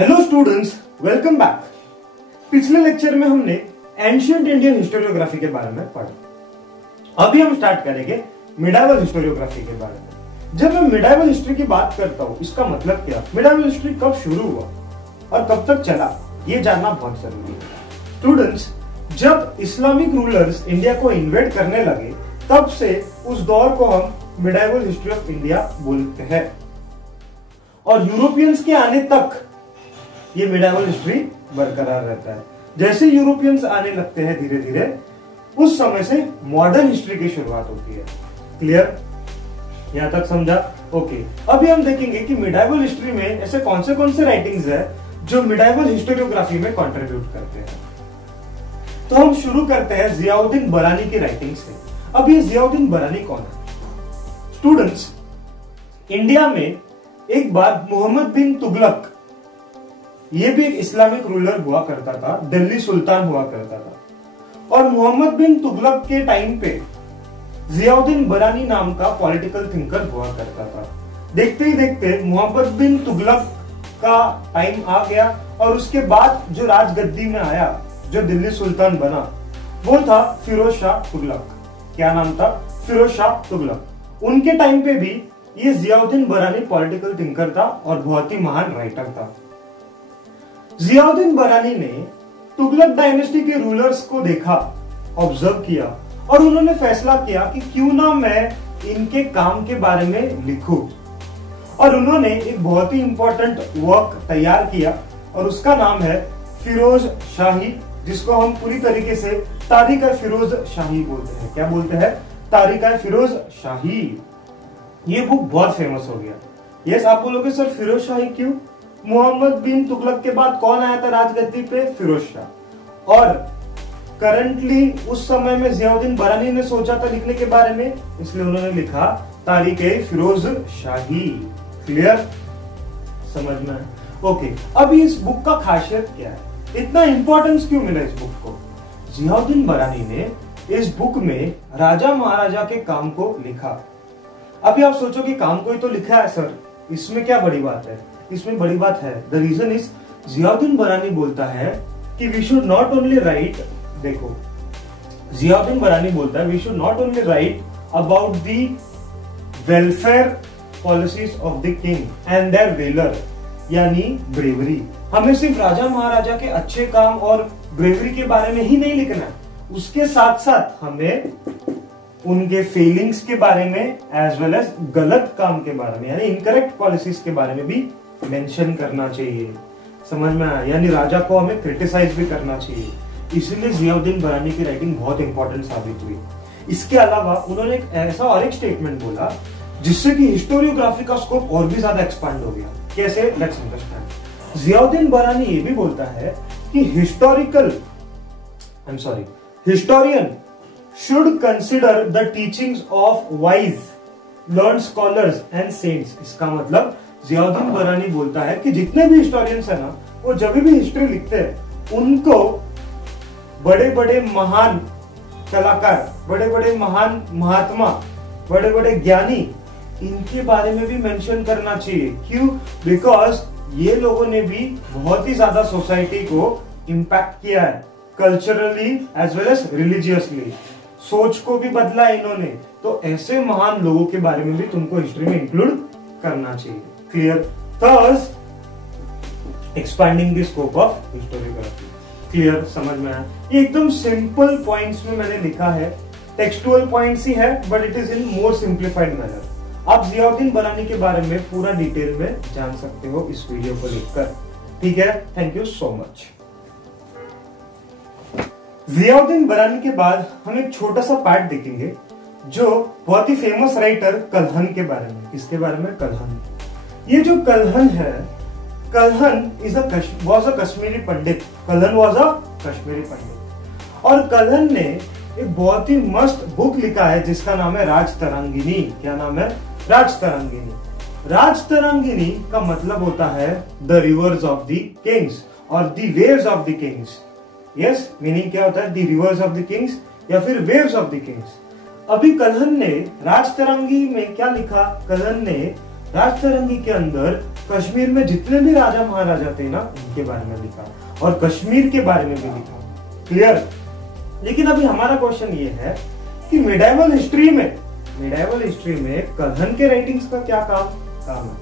Hello students, welcome back. पिछले lecture में हमने एंशिएंट इंडियन हिस्टोरियोग्राफी के बारे में पढ़ा। अभी हम स्टार्ट करेंगे मिडाइवल हिस्टोरियोग्राफी के बारे में। जब मैं मिडाइवल हिस्ट्री की बात करता हूँ, इसका मतलब क्या, मिडाइवल हिस्ट्री कब शुरू हुआ और कब तक चला, ये जानना बहुत जरूरी है। स्टूडेंट्स, जब इस्लामिक रूलर्स इंडिया को इन्वेड करने लगे, तब से उस दौर को हम मिडाइवल हिस्ट्री ऑफ इंडिया बोलते हैं और यूरोपियंस के आने तक ये मिडाइवल हिस्ट्री बरकरार रहता है। जैसे यूरोपियंस आने लगते हैं धीरे धीरे, उस समय से मॉडर्न हिस्ट्री की शुरुआत होती है। क्लियर? यहां तक समझा? ओके। अभी हम देखेंगे कि मिडाइवल हिस्ट्री में ऐसे कौन से राइटिंग्स है जो मिडाइवल हिस्टोरियोग्राफी में कंट्रीब्यूट करते हैं। तो हम शुरू करते हैं जियाउद्दीन बरानी की राइटिंग से। अब ये जियाउद्दीन बरानी कौन है? स्टूडेंट्स, इंडिया में एक बार मोहम्मद बिन तुगलक, ये भी एक इस्लामिक रूलर हुआ करता था, दिल्ली सुल्तान हुआ करता था। और मोहम्मद बिन तुगलक के टाइम पे जियाउद्दीन बरानी नाम का पॉलिटिकल थिंकर हुआ करता था। देखते ही देखते मोहम्मद बिन तुगलक का टाइम आ गया और उसके बाद जो राजगद्दी में आया, जो दिल्ली सुल्तान बना, वो था फिरोज शाह तुगलक। क्या नाम था? फिरोज शाह तुगलक। उनके टाइम पे भी ये जियाउद्दीन बरानी पॉलिटिकल थिंकर था और बहुत ही महान राइटर था। जियाउद्दीन बरानी ने तुगलक डायनेस्टी के रूलर्स को देखा, ऑब्जर्व किया और उन्होंने फैसला किया कि क्यों ना मैं इनके काम के बारे में लिखूं। और उन्होंने एक बहुत ही इंपॉर्टेंट वर्क तैयार किया और उसका नाम है फिरोज शाही, जिसको हम पूरी तरीके से तारीख-ए-फिरोज शाही बोलते हैं। क्या बोलते हैं? तारीख-ए-फिरोज शाही। ये बुक बहुत फेमस हो गया। यस, आप बोलोगे सर फिरोज शाही क्यों? मोहम्मद बिन तुगलक के बाद कौन आया था राजगद्दी पे? फिरोज शाह। और करंटली उस समय में जियाउद्दीन बरानी ने सोचा था लिखने के बारे में, इसलिए उन्होंने लिखा तारीख-ए-फिरोज शाही। क्लियर? समझ में? ओके। अब इस बुक का खासियत क्या है, इतना इंपॉर्टेंस क्यों मिला इस बुक को? जियाउद्दीन बरानी ने इस बुक में राजा महाराजा के काम को लिखा। अभी आप सोचो कि काम को ही तो लिखा है सर, इसमें क्या बड़ी बात है? इसमें बड़ी बात है। The reason is, Ziauddin Barani बोलता है कि we should not only write, देखो जियाउद्दीन बरानी बोलता है we should not only write about the welfare policies of the king and their valour, यानी ब्रेवरी। हमें सिर्फ राजा महाराजा के अच्छे काम और ब्रेवरी के बारे में ही नहीं लिखना है, उसके साथ साथ हमें उनके फीलिंग्स के बारे में एज वेल एज गलत काम के बारे में, यानी इनकरेक्ट पॉलिसीज के बारे में भी मेंशन करना चाहिए। समझ में आया? यानी राजा को हमें क्रिटिसाइज भी करना चाहिए। इसीलिए जियाउद्दीन बरानी की राइटिंग बहुत इंपॉर्टेंट साबित हुई। इसके अलावा उन्होंने एक ऐसा और एक स्टेटमेंट बोला जिससे कि हिस्टोरियोग्राफी का स्कोप और भी ज्यादा एक्सपांड हो गया। कैसे? Let's understand. जियाउद्दीन बरानी ये भी बोलता है कि historian should consider the teachings of wise, learned scholars and saints। इसका मतलब जियाउद्दीन बरानी बोलता है कि जितने भी हिस्टोरियंस है ना, वो जब भी हिस्ट्री लिखते हैं, उनको बड़े बड़े महान कलाकार, बड़े बड़े महान महात्मा, बड़े बड़े ज्ञानी, इनके बारे में भी मेंशन करना चाहिए। क्यों? बिकॉज ये लोगों ने भी बहुत ही ज्यादा सोसाइटी को इम्पैक्ट किया है, culturally as well as religiously. सोच को भी बदला इन्होंने, तो ऐसे महान लोगों के बारे में भी तुमको हिस्ट्री में इंक्लूड करना चाहिए। Clear? Thus expanding the scope of historiography. Clear? समझ में आया? ये एकदम सिंपल पॉइंट्स में मैंने लिखा है, टेक्सटुअल पॉइंट्स ही है, but it is in more simplified manner. आप जियाउद्दीन बरानी के बारे में पूरा डिटेल में जान सकते हो इस वीडियो को देखकर। ठीक है? Thank you so much. Ziauddin बरानी के बाद हम एक छोटा सा पार्ट देखेंगे जो बहुत ही फेमस राइटर कल्हन के बारे में। किसके बारे में? कल्हन। ये जो कल्हन है, Kalhana was a Kashmiri pandit. Kalhana was a Kashmiri pandit और कल्हन ने एक बहुत ही मस्त बुक लिखा है जिसका नाम है राजतरंगिनी। क्या नाम है? राजतरंगिनी। राजतरंगिनी का मतलब होता है the rivers of the kings और the waves of the kings. Yes, meaning क्या होता है? The rivers of the kings या फिर वेव्स ऑफ द किंग्स। अभी कल्हन ने राजतरंगी में क्या लिखा? कल्हन ने राजतरंगी के अंदर कश्मीर में जितने भी राजा महाराजा थे ना, उनके बारे में लिखा और कश्मीर के बारे में भी लिखा। क्लियर? लेकिन अभी हमारा क्वेश्चन ये है कि मिडाइवल हिस्ट्री में कल्हन के राइटिंग्स का क्या काम है?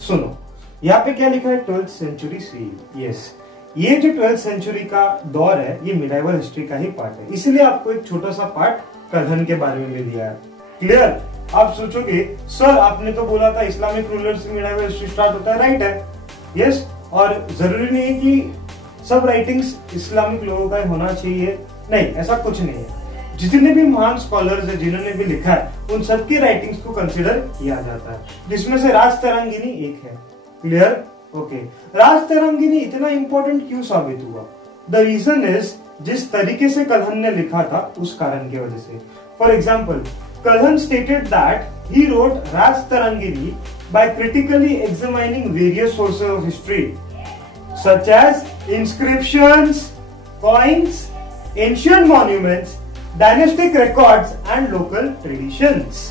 सुनो, यहाँ पे क्या लिखा है? 12th century C. यस, ये जो 12th सेंचुरी का दौर है ये मिडाइवल हिस्ट्री का ही पार्ट है, इसलिए आपको एक छोटा सा पार्ट कल्हन के बारे में भी दिया है। क्लियर? आप सोचोगे सर आपने तो बोला था इस्लामिक रूलर से मिडाइवल हिस्ट्री स्टार्ट होता है, राइट है? यस, और जरूरी नहीं है कि सब राइटिंग्स इस्लामिक लोगों का होना चाहिए, नहीं, ऐसा कुछ नहीं है। जितने भी महान स्कॉलर्स है जिन्होंने भी लिखा है उन सबकी राइटिंग्स को कंसिडर किया जाता है, जिसमें से राजतरंगिनी एक है। क्लियर? ओके, राजतरंगिनी इतना इंपॉर्टेंट क्यों साबित हुआ? द रीजन इज जिस तरीके से कल्हन ने लिखा था उस कारण की वजह से। For example, Kalhana stated that he wrote Rajatarangini by critically examining various sources of history such as inscriptions, coins, ancient monuments, dynastic records and local traditions।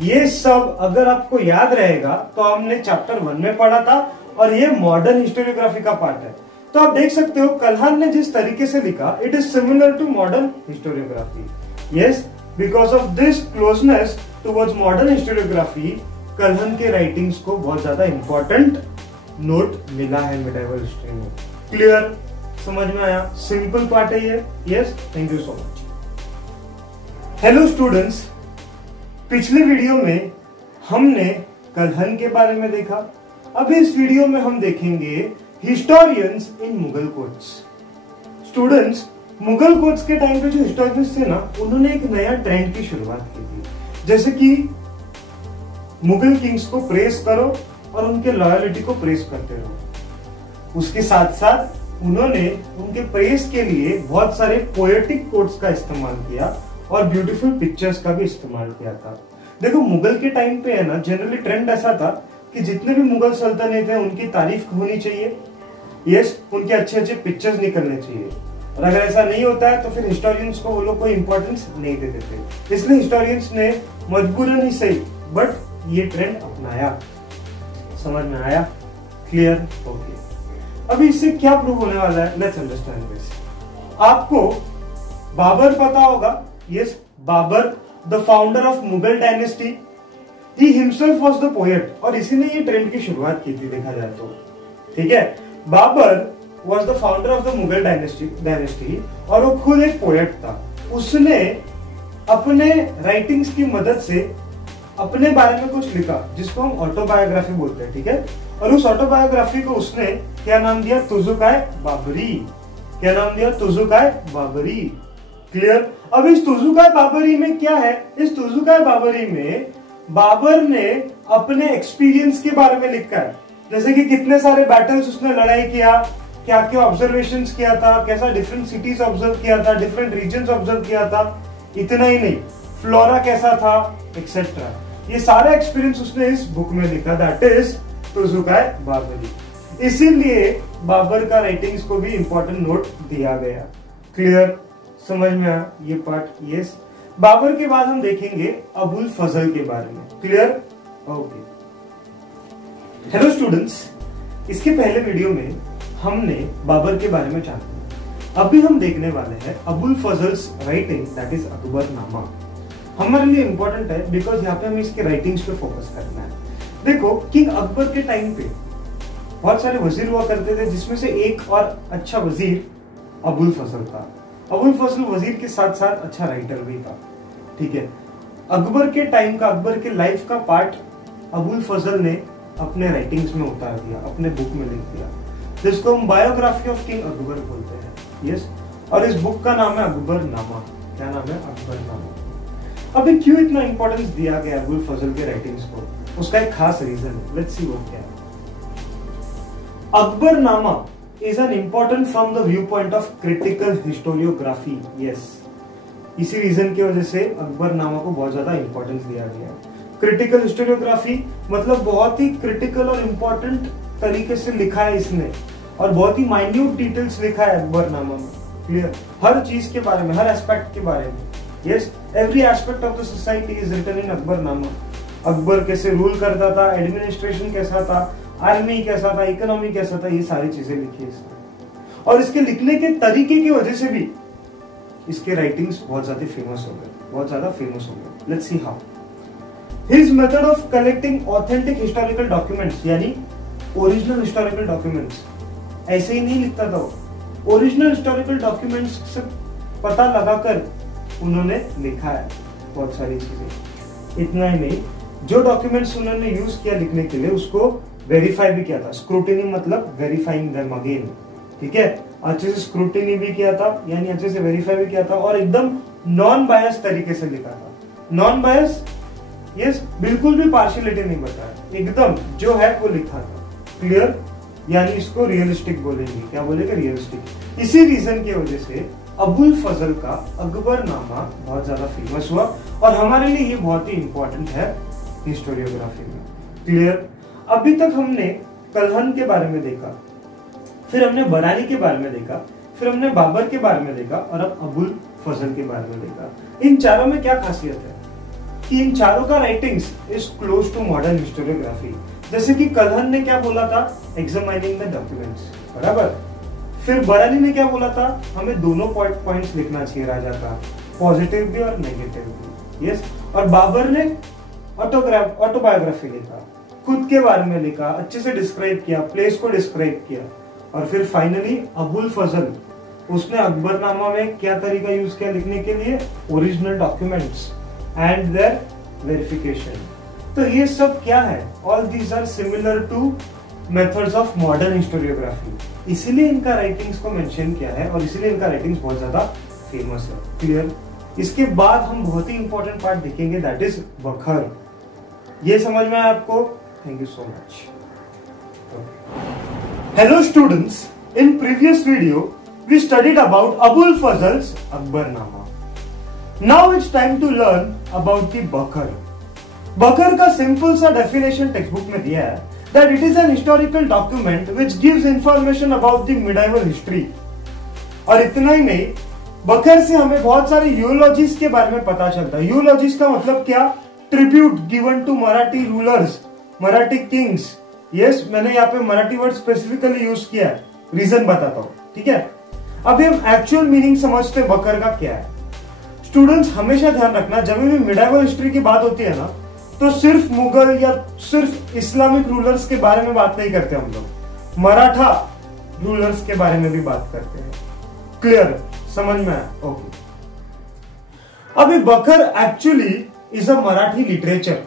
ये सब अगर आपको याद रहेगा तो हमने चैप्टर 1 में पढ़ा था और ये मॉडर्न हिस्टोरियोग्राफी का पार्ट है। तो आप देख सकते हो कल्हन ने जिस तरीके से लिखा, it is similar to modern historiography. Yes, because of this closeness towards modern historiography Kalhana के राइटिंग्स को बहुत ज्यादा इंपॉर्टेंट नोट मिला है मिडाइवल हिस्ट्री में। क्लियर? समझ में आया? सिंपल पार्ट है ये। Yes, thank you so much. Hello students, पिछले वीडियो में हमने कल्हन के बारे में देखा। अब इस वीडियो में हम देखेंगे historians in Mughal courts. Students, Mughal courts के टाइम पे जो हिस्टोरियंस थे ना, उन्होंने एक नया ट्रेंड की शुरुआत की थी, जैसे कि मुगल किंग्स को प्रेस करो और उनके लॉयलिटी को प्रेस करते रहो। उसके साथ साथ उन्होंने उनके प्रेस के लिए बहुत सारे पोएटिक कोट्स का इस्तेमाल किया और ब्यूटीफुल पिक्चर्स का भी इस्तेमाल किया था। देखो, मुगल के टाइम पे है ना, जनरली ट्रेंड ऐसा था कि जितने भी मुगल सल्तनत थे उनकी तारीफ होनी चाहिए। यस, उनके अच्छे अच्छे पिक्चर्स निकलने चाहिए, और अगर ऐसा नहीं होता है तो फिर हिस्टोरियंस को वो लोग कोई इंपॉर्टेंस नहीं देते थे। इसलिए हिस्टोरियंस ने मजबूरन ही सही बट ये ट्रेंड अपनाया। समझ में आया? क्लियर? ओके, अभी इससे क्या प्रूव होने वाला है? Let's understand this. आपको बाबर पता होगा। Yes, Babur the founder of Mughal dynasty, he himself was the poet, और इसी ने ये ट्रेंड की शुरुआत की थी देखा जाए तो। ठीक है, Babur was the founder of the Mughal dynasty और वो खुद एक पोएट था। उसने अपने राइटिंग्स की मदद से अपने बारे में कुछ लिखा जिसको हम ऑटोबायोग्राफी बोलते हैं। ठीक है, और उस ऑटोबायोग्राफी को उसने क्या नाम दिया? तुजुकाए बाबरी। क्या नाम दिया? तुजुकाए बाबरी। क्लियर? अब इस तुजुकाए बाबरी में क्या है? इस तुजुकाए बाबरी में बाबर ने अपने एक्सपीरियंस के बारे में लिखा है, जैसे कि कितने सारे बैटल्स उसने लड़ाई किया, क्या क्या ऑब्जर्वेशंस किया था, कैसा डिफरेंट सिटीज ऑब्जर्व किया था, डिफरेंट रीजन्स ऑब्जर्व किया था। इतना ही नहीं, फ्लोरा कैसा था, एक्सेट्रा। ये सारा एक्सपीरियंस उसने इस बुक में लिखा, दैट इज तुजुकाए बाबरी। इसीलिए बाबर का राइटिंग्स को भी इंपॉर्टेंट नोट दिया गया। क्लियर? समझ में आया ये पार्ट? यस। बाबर के बाद हम देखेंगे अबुल फजल के बारे में। क्लियर? ओके। हेलो स्टूडेंट्स, इसके पहले वीडियो में हमने बाबर के बारे में जाना। अभी हम देखने वाले हैं Abul Fazl's writing, that is Akbarnama. हमारे लिए इंपॉर्टेंट है बिकॉज यहाँ पे हमें इसके राइटिंग्स पे फोकस करना है। देखो, किंग अकबर के टाइम पे बहुत सारे वजीर हुआ करते थे, जिसमें से एक और अच्छा वजीर अबुल फजल था। अबुल फजल वजीर के साथ साथ अच्छा राइटर भी था। ठीक है, अकबर के टाइम का, अकबर के लाइफ का पार्ट अबुल फजल ने अपने राइटिंग्स में उतार दिया, अपने बुक में लिख दिया, जिसको हम बायोग्राफी ऑफ किंग अकबर बोलते हैं। यस, और इस बुक का नाम है अकबरनामा। क्या नाम है? अकबरनामा। अभी क्यों इतना इंपॉर्टेंस दिया गया अबुल फजल के राइटिंग्स को? उसका एक खास रीजन है, लेट्स सी वो क्या है। Akbarnama is an important from the view point of critical historiography. Yes, इसी रीजन की वजह से अकबरनामा को बहुत ज्यादा इंपॉर्टेंस दिया गया है। क्रिटिकल हिस्टोरियोग्राफी मतलब बहुत ही क्रिटिकल और इंपॉर्टेंट तरीके से लिखा है इसने, और बहुत ही माइन्यूट डिटेल्स लिखा है अकबरनामा में। क्लियर? हर चीज के बारे में, हर एस्पेक्ट के बारे में। Yes, every aspect of the society is written in Akbarnama. Akbar कैसे रूल करता था, एडमिनिस्ट्रेशन कैसा था, आर्मी कैसा था, इकोनॉमी कैसा था, ये सारी चीजें लिखी है इसने। और इसके लिखने के तरीके की वजह से भी इसके राइटिंग्स बहुत ज्यादा फेमस हो गए, let's see how. His method of collecting authentic historical documents, यानी ओरिजिनल हिस्टोरिकल डॉक्यूमेंट्स, ऐसे ही नहीं लिखता था, ओरिजिनल हिस्टोरिकल डॉक्यूमेंट्स से पता लगाकर उन्होंने लिखा है बहुत सारी चीजें। इतना ही नहीं, जो डॉक्यूमेंट्स उन्होंने यूज किया लिखने के लिए उसको वेरीफाई भी किया था। स्क्रूटिनी मतलब वेरीफाइंग देम अगेन, ठीक है, अच्छे से स्क्रूटिनी भी किया था, यानी अच्छे से वेरीफाई भी किया था, और एकदम नॉन बायस तरीके से लिखा था। नॉन बायस, यस, बिल्कुल भी पार्शियलिटी नहीं बताया, एकदम जो है वो लिखा था, क्लियर, यानी इसको रियलिस्टिक बोलेंगे। क्या बोलेंगे? रियलिस्टिक। इसी रीजन की वजह से अबुल फजल का अकबरनामा बहुत ज्यादा फेमस हुआ, और हमारे लिए ये बहुत ही इंपॉर्टेंट है हिस्टोरियोग्राफी में, क्लियर। अभी तक हमने कलहन के बारे में देखा, फिर हमने बरानी के बारे में देखा, फिर हमने बाबर के बारे में देखा, और अब अबुल फजल के बारे में देखा। इन चारों में क्या खासियत है कि इन चारों का writings is close to modern historiography. जैसे कि कलहन ने क्या बोला था? एग्जामिनिंग द डॉक्यूमेंट्स, बराबर। फिर बरानी ने क्या बोला था? हमें दोनों पॉइंट्स लिखना चाहिए राजा का, पॉजिटिव भी और नेगेटिव भी, यस। और बाबर ने ऑटोबायोग्राफी लिखा, खुद के बारे में लिखा, अच्छे से डिस्क्राइब किया, प्लेस को डिस्क्राइब किया। और फिर फाइनली अबुल फजल, उसने अकबरनामा में क्या तरीका यूज किया लिखने के लिए? Original documents and their verification. तो ये सब क्या है? All these are similar to methods of modern historiography, इसीलिए इनका राइटिंग्स को मेंशन किया है, और इसीलिए इनका राइटिंग्स बहुत ज्यादा फेमस है, क्लियर। इसके बाद हम बहुत ही इंपॉर्टेंट पार्ट देखेंगे, दैट इज बखर। ये समझ में आया आपको? Thank you so much. Hello students, in previous video we studied about Abul Fazl's Akbarnama. Now it's time to learn about the bakhar. Bakhar का सिंपल सा डेफिनेशन टेक्स्ट बुक में दिया है, that it is an historical document which gives information about the medieval history। और इतना ही नहीं, बखर से हमें बहुत सारे यूलॉजीज के बारे में पता चलता है। यूलॉजीज का मतलब क्या? Tribute given to Marathi rulers, Marathi kings. Yes, मैंने यहाँ पे मराठी वर्ड स्पेसिफिकली यूज किया है, रीजन बताता हूँ, ठीक है। अभी हम एक्चुअल मीनिंग समझते बखर का क्या है। स्टूडेंट्स हमेशा ध्यान रखना, जब भी मिडाइवल हिस्ट्री की बात होती है ना, तो सिर्फ मुगल या सिर्फ इस्लामिक रूलर्स के बारे में बात नहीं करते हम लोग, मराठा रूलर्स के बारे में भी बात करते हैं, क्लियर, समझ में आया? ओके। अभी बखर actually is a Marathi literature.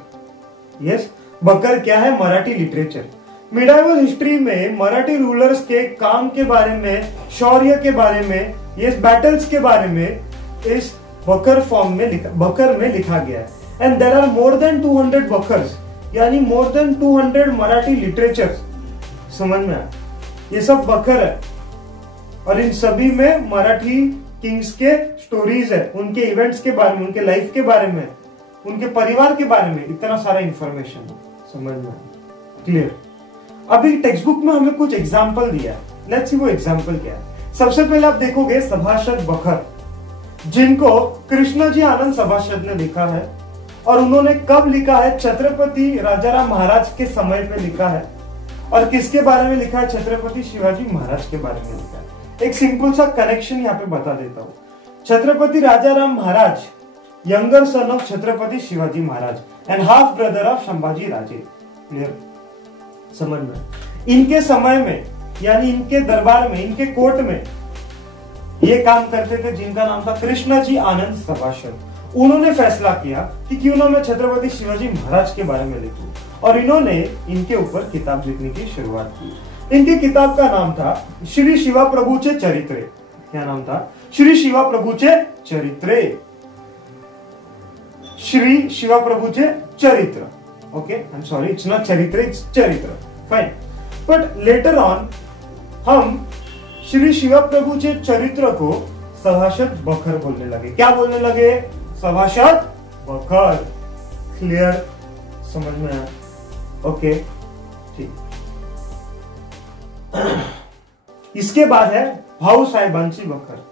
Yes, बखर क्या है? मराठी लिटरेचर। मिडाइवल हिस्ट्री में मराठी रूलर्स के काम के बारे में, शौर्य के बारे में, यस, बैटल्स के बारे में इस बखर फॉर्म में, बखर में लिखा गया है। And there are more than 200 बखर्स, यानी more than 200 मराठी लिटरेचर्स, समझ में आया? ये सब बखर है, और इन सभी में मराठी किंग्स के स्टोरीज है, उनके इवेंट्स के बारे में, उनके लाइफ के बारे में, उनके परिवार के बारे में, इतना सारा इंफॉर्मेशन समझ में आया, क्लियर। अभी टेक्स्ट बुक में हमें कुछ एग्जाम्पल दिया है, लेट्स सी वो एग्जाम्पल क्या है। सबसे पहले आप देखोगे सभासद बखर, जिनको कृष्णाजी आनंद सभासद ने लिखा है, और उन्होंने कब लिखा है? छत्रपति राजाराम महाराज के समय पे लिखा है। और किसके बारे में लिखा है? छत्रपति शिवाजी महाराज के बारे में लिखा है। एक सिंपल सा कनेक्शन यहाँ पे बता देता हूँ। Chhatrapati Rajaram Maharaj, younger son of Chhatrapati Shivaji Maharaj and half brother of Sambhaji Raje, clear, समझ में? इनके समय में, यानी इनके दरबार में, इनके कोर्ट में ये काम करते थे जिनका नाम था कृष्णाजी आनंद सभासद। उन्होंने फैसला किया कि क्यों ना मैं छत्रपति शिवाजी महाराज के बारे में लिखूं, और इन्होंने इनके ऊपर किताब लिखने की शुरुआत की। इनकी किताब का नाम था श्री शिवा प्रभुचे चरित्रे। क्या नाम था? श्री शिवा प्रभुचे चरित्रे, श्री शिवा प्रभुचे चरित्र। Okay, I am sorry, it's not चरित्र, इट्स चरित्र, फाइन। बट लेटर ऑन हम श्री शिवा प्रभुचे चरित्र को सभासद बखर बोलने लगे। क्या बोलने लगे? सभासद बखर, क्लियर, समझ में आया? ओके, ठीक। इसके बाद है भाऊ साहेबांची बखर।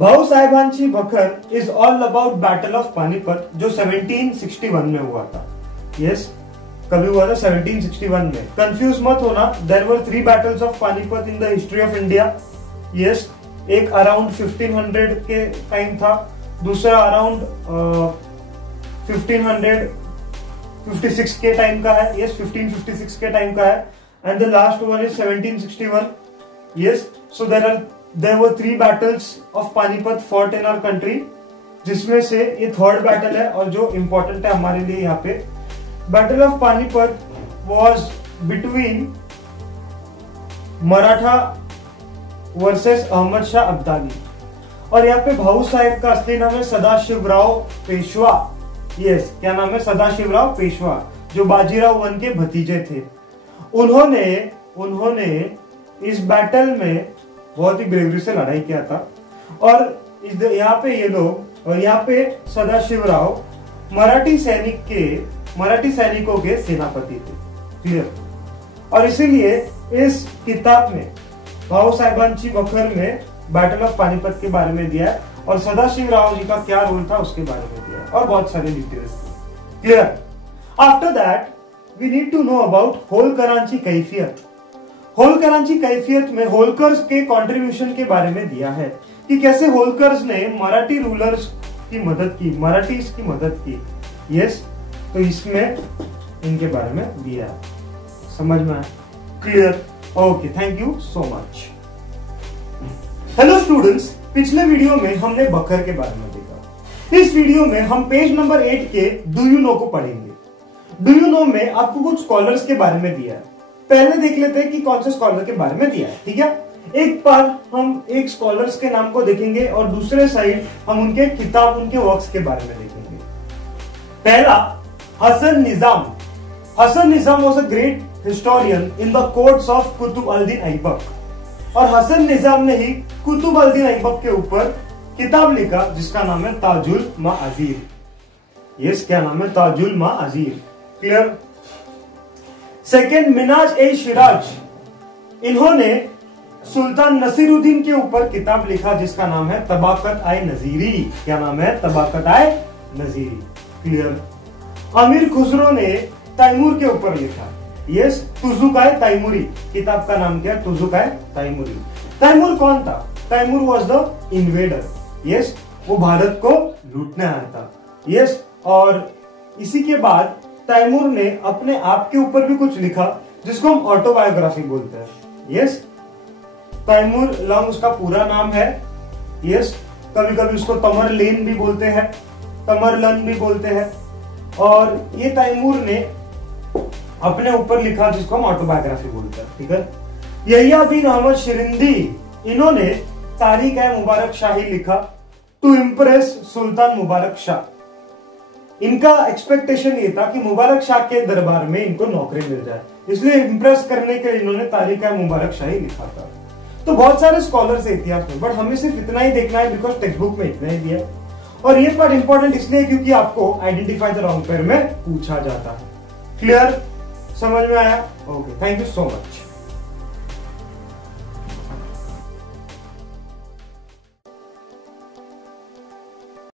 भाऊ साहेबांची बखर is all about battle of Panipat, जो 1761 में हुआ था। यस, कभी हुआ था 1761 में। कंफ्यूज मत होना, there were 3 battles of Panipat in the history of India. Yes, एक अराउंड 1500 के टाइम था, दूसरा अराउंड 1556 के टाइम का है। यस, 1556 के टाइम का है, and the last one is 1761। Yes, so there were 3 battles of Panipat fought in our country, जिसमें से ये थर्ड बैटल है और जो इंपॉर्टेंट है हमारे लिए यहाँ पे। Battle of Panipat was between Maratha versus Ahmad Shah Abdali, और यहाँ पे भाऊ साहेब का असली नाम है सदाशिवराव पेशवा। यस, क्या नाम है? सदाशिवराव पेशवा, जो बाजीराव वन के भतीजे थे। उन्होंने इस बैटल में बहुत ही ब्रेवरी से लड़ाई किया था, और यहाँ पे ये लोग, और यहाँ पे सदाशिवराव मराठी सैनिकों के सेनापति थे। क्लियर? और इसीलिए इस किताब में भाऊ साहेबांची बखर में बैटल ऑफ पानीपत के बारे में दिया है, और सदाशिवराव जी का क्या रोल था उसके बारे में दिया है, और बहुत सारे details. Clear? After that we need to know about होलकरांची कैफियत। होलकरांची कैफियत में होलकर्स के कंट्रीब्यूशन के बारे में दिया है कि कैसे होलकर्स ने मराठी रूलर्स की मदद की, मराठीज की मदद की। यस, तो इसमें इनके बारे में दिया है। समझ में आया? Clear? Okay, thank you so much. Hello students, पिछले वीडियो में हमने बकर के बारे में देखा। इस वीडियो में हम पेज नंबर 8 के डू यू नो को पढ़ेंगे। डू यू नो में आपको कुछ स्कॉलर्स के बारे में दिया है। पहले देख लेते हैं कि कौन से स्कॉलर के बारे में दिया है। ठीक है, एक बार हम एक स्कॉलर्स के नाम को देखेंगे और दूसरे साइड हम उनके किताब, उनके वर्क्स के बारे में देखेंगे। पहला, Hasan Nizam. Hasan Nizam was a great historian in the courts of Qutb al-Din Aibak, और हसन निजाम ने ही कुतुब अल-दीन ऐबक के ऊपर किताब लिखा जिसका नाम है ताजुल माअजीर। यस, क्या नाम है? ताजुल माअजीर। क्लियर? सेकेंड, मिनाज ए शिराज। इन्होंने सुल्तान नसीरुद्दीन के ऊपर किताब लिखा जिसका नाम है तबाकत आए नजीरी। क्या नाम है? तबाकत आए नजीरी। क्लियर? अमीर खुसरो ने तैमूर के ऊपर लिखा। यस, तुजुकाए तैमूरी। किताब का नाम क्या? तुजुकाए तैमूरी। तैमूर कौन था? Timur was the invader. Yes, वो भारत को लूटने आया था। यस, और इसी के बाद तैमूर ने अपने आप के ऊपर भी कुछ लिखा जिसको हम ऑटोबायोग्राफी बोलते हैं। यस, तैमूर लंग उसका पूरा नाम है। यस, कभी कभी उसको तमरलेन भी बोलते हैं, तमरलन भी बोलते हैं, और ये तैमूर ने अपने ऊपर लिखा जिसको हम ऑटोबायोग्राफी बोलते हैं। ठीक है, यहिया बिन अहमद शिरिंदी, इन्होंने तारीख-ए-मुबारक शाही लिखा टू इम्प्रेस सुल्तान मुबारक शाह। इनका एक्सपेक्टेशन ये था कि मुबारक शाह के दरबार में इनको नौकरी मिल जाए, इसलिए इम्प्रेस करने के लिए इन्होंने तारीख-ए-मुबारक शाही लिखा था। तो बहुत सारे स्कॉलर्स है इतिहास में, बट हमें सिर्फ इतना ही देखना है बिकॉज टेक्स्ट बुक में इतना ही दिया है, और ये पार्ट इंपॉर्टेंट इसलिए क्योंकि आपको आइडेंटिफाई द रॉन्ग पेयर में पूछा जाता है। क्लियर? समझ में आया? Okay, thank you so much.